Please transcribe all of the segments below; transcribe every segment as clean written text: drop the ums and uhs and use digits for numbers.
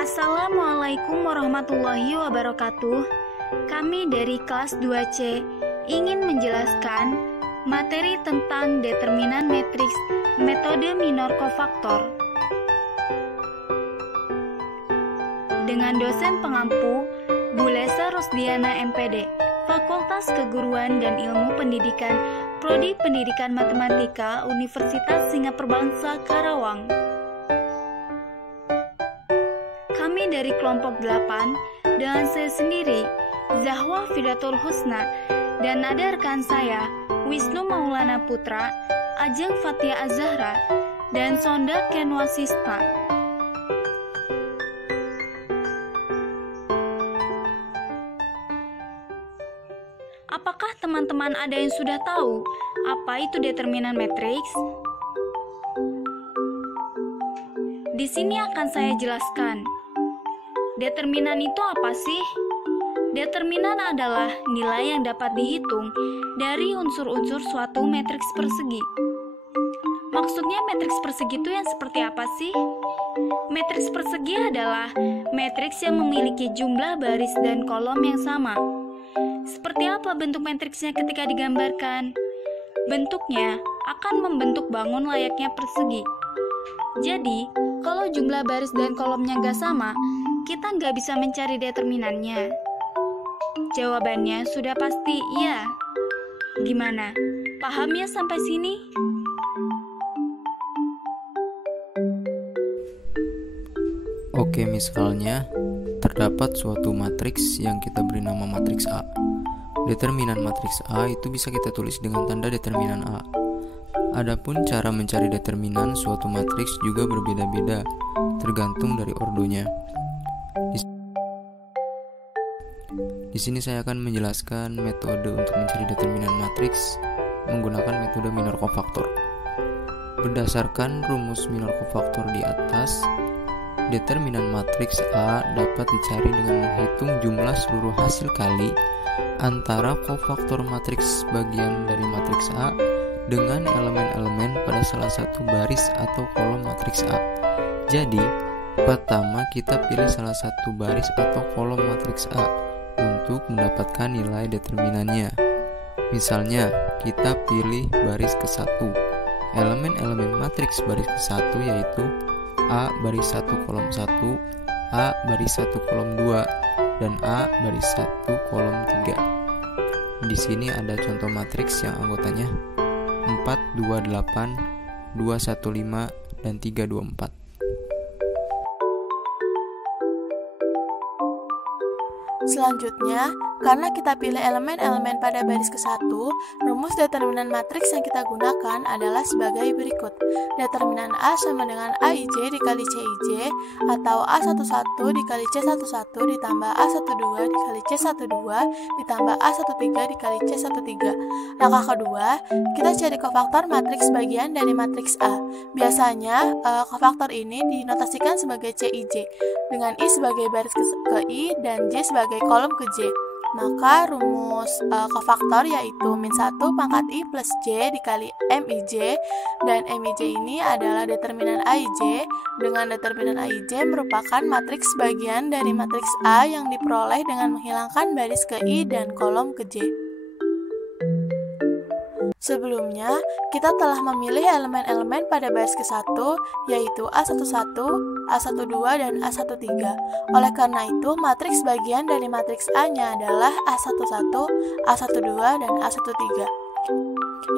Assalamualaikum warahmatullahi wabarakatuh. Kami dari kelas 2C ingin menjelaskan materi tentang determinan matriks metode minor kofaktor. Dengan dosen pengampu Bu Lesa Rusdiana MPD, Fakultas Keguruan dan Ilmu Pendidikan, Prodi Pendidikan Matematika, Universitas Singaperbangsa Karawang. Kami dari kelompok 8 dengan saya sendiri, Zahwa Fidatul Husna, dan ada rekan saya, Wisnu Maulana Putra, Ajeng Fatia Azahra, dan Sonda Kenwasista. Apakah teman-teman ada yang sudah tahu apa itu determinan matriks? Di sini akan saya jelaskan. Determinan itu apa sih? Determinan adalah nilai yang dapat dihitung dari unsur-unsur suatu matriks persegi. Maksudnya matriks persegi itu yang seperti apa sih? Matriks persegi adalah matriks yang memiliki jumlah baris dan kolom yang sama. Seperti apa bentuk matriksnya ketika digambarkan? Bentuknya akan membentuk bangun layaknya persegi. Jadi, kalau jumlah baris dan kolomnya nggak sama, kita nggak bisa mencari determinannya. Jawabannya sudah pasti iya. Gimana? Paham ya sampai sini? Oke, misalnya terdapat suatu matriks yang kita beri nama matriks A. Determinan matriks A itu bisa kita tulis dengan tanda determinan A. Adapun cara mencari determinan suatu matriks juga berbeda-beda, tergantung dari ordonya. Di sini saya akan menjelaskan metode untuk mencari determinan matriks menggunakan metode minor kofaktor. Berdasarkan rumus minor kofaktor di atas, determinan matriks A dapat dicari dengan menghitung jumlah seluruh hasil kali antara kofaktor matriks bagian dari matriks A dengan elemen-elemen pada salah satu baris atau kolom matriks A. Jadi, pertama kita pilih salah satu baris atau kolom matriks A untuk mendapatkan nilai determinannya. Misalnya, kita pilih baris ke-1. Elemen-elemen matriks baris ke-1 yaitu A baris 1 kolom 1, A baris 1 kolom 2, dan A baris 1 kolom 3. Di sini ada contoh matriks yang anggotanya 4, 2, 8, 2, 1, 5, dan 3, 2, 4. Selanjutnya, karena kita pilih elemen-elemen pada baris ke-1, rumus determinan matriks yang kita gunakan adalah sebagai berikut. Determinan A sama dengan AIJ dikali CIJ, atau A11 dikali C11 ditambah A12 dikali C12 ditambah A13 dikali C13. Langkah kedua, kita cari kofaktor matriks bagian dari matriks A. Biasanya, kofaktor ini dinotasikan sebagai CIJ, dengan I sebagai baris ke I dan J sebagai kolom ke J. Maka rumus kofaktor yaitu min 1 pangkat I plus J dikali MIJ, dan MIJ ini adalah determinan AIJ, dengan determinan AIJ merupakan matriks bagian dari matriks A yang diperoleh dengan menghilangkan baris ke I dan kolom ke J. Sebelumnya, kita telah memilih elemen-elemen pada baris ke-1, yaitu A11, A12, dan A13. Oleh karena itu, matriks bagian dari matriks A-nya adalah A11, A12, dan A13.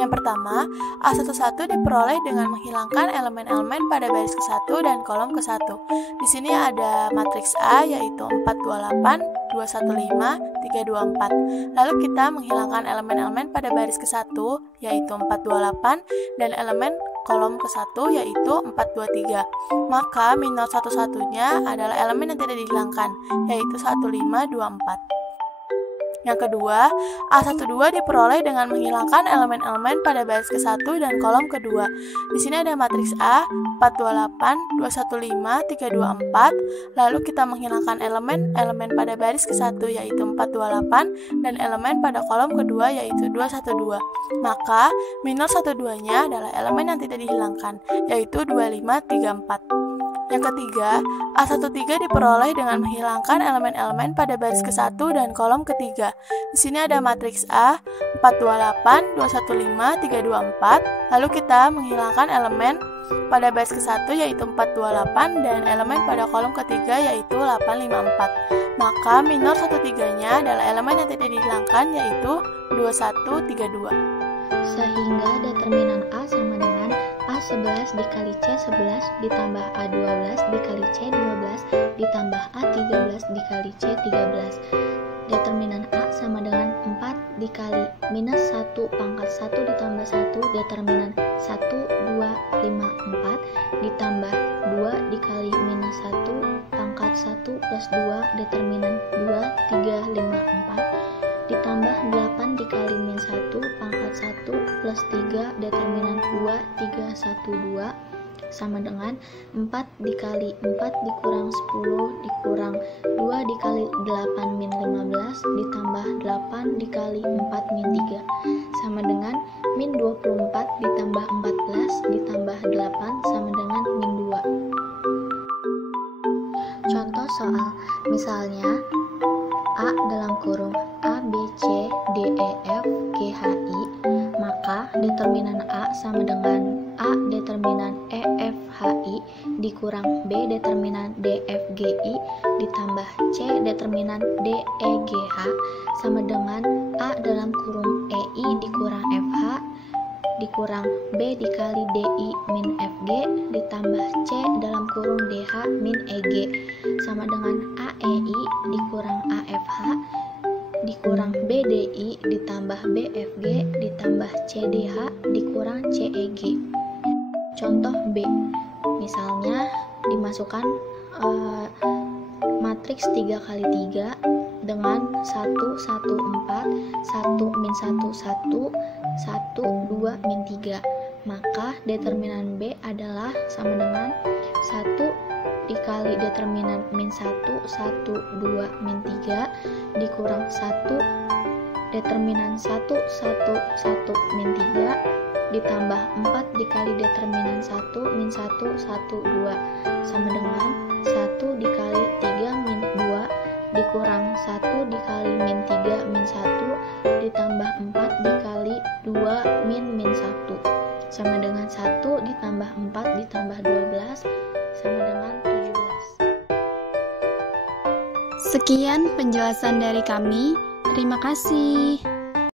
Yang pertama, A11 diperoleh dengan menghilangkan elemen-elemen pada baris ke-1 dan kolom ke-1. Di sini ada matriks A yaitu 428, 215, 324. Lalu kita menghilangkan elemen-elemen pada baris ke-1 yaitu 428 dan elemen kolom ke-1 yaitu 423. Maka minor satu-satunya adalah elemen yang tidak dihilangkan yaitu 1524. Yang kedua, A12 diperoleh dengan menghilangkan elemen-elemen pada baris ke-1 dan kolom kedua. Di sini ada matriks A, 428, 215, 324. Lalu kita menghilangkan elemen pada baris ke-1 yaitu 428 dan elemen pada kolom kedua yaitu 212. Maka minor 12-nya adalah elemen yang tidak dihilangkan yaitu 2534. Yang ketiga, A13 diperoleh dengan menghilangkan elemen-elemen pada baris ke-1 dan kolom ketiga. Di sini ada matriks A, 428, 215, 324. Lalu kita menghilangkan elemen pada baris ke-1 yaitu 428 dan elemen pada kolom ketiga yaitu 854. Maka minor 13-nya adalah elemen yang tidak dihilangkan yaitu 2132. Sehingga determinan A sama dengan A11 dikali C11 ditambah A12 dikali C12 ditambah A13 dikali C13. Determinan A sama dengan 4 dikali minus 1 pangkat 1 ditambah 1, determinan 1, 2, 5, 4 ditambah 2 dikali minus 1 pangkat 1 plus 2, determinan 2, 3, 5, 4 ditambah 8 dikali min 1 pangkat 1 plus 3, determinan 2, 3, 1, 2 sama dengan 4 dikali 4 dikurang 10 dikurang 2 dikali 8 min 15 ditambah 8 dikali 4 min 3 sama dengan min 24 ditambah 14 ditambah 8 sama dengan min 2. Contoh soal, misalnya A dalam kurung A, B, C, D, E, F, G, H, I, maka determinan A sama dengan A determinan E, F, H, I dikurang B determinan D, F, G, I ditambah C determinan D, E, G, H sama dengan A dalam kurung E, I dikurang F, H dikurang B dikali D, I min F, G ditambah C dalam kurung D, H min E, G sama dengan A, E, I dikurang A, F, H dikurang BDI ditambah BFG ditambah CDH dikurang CEG. Contoh B, misalnya dimasukkan matriks 3 kali 3 dengan 1, 1, 4, 1, min 1, 1, 1, 2, min 3. Maka determinan B adalah sama dengan 1 dikali determinan min 1, 1, 2, min 3 dikurang 1 determinan 1, 1, 1, min 3 ditambah 4 dikali determinan 1, min 1, 1, 2 sama dengan 1 dikali 3 min 2 dikurang 1 dikali min 3 min 1 ditambah 4 dikali 2 min 1 sama dengan 1 ditambah 4 ditambah 12 sama dengan 17. Sekian penjelasan dari kami. Terima kasih.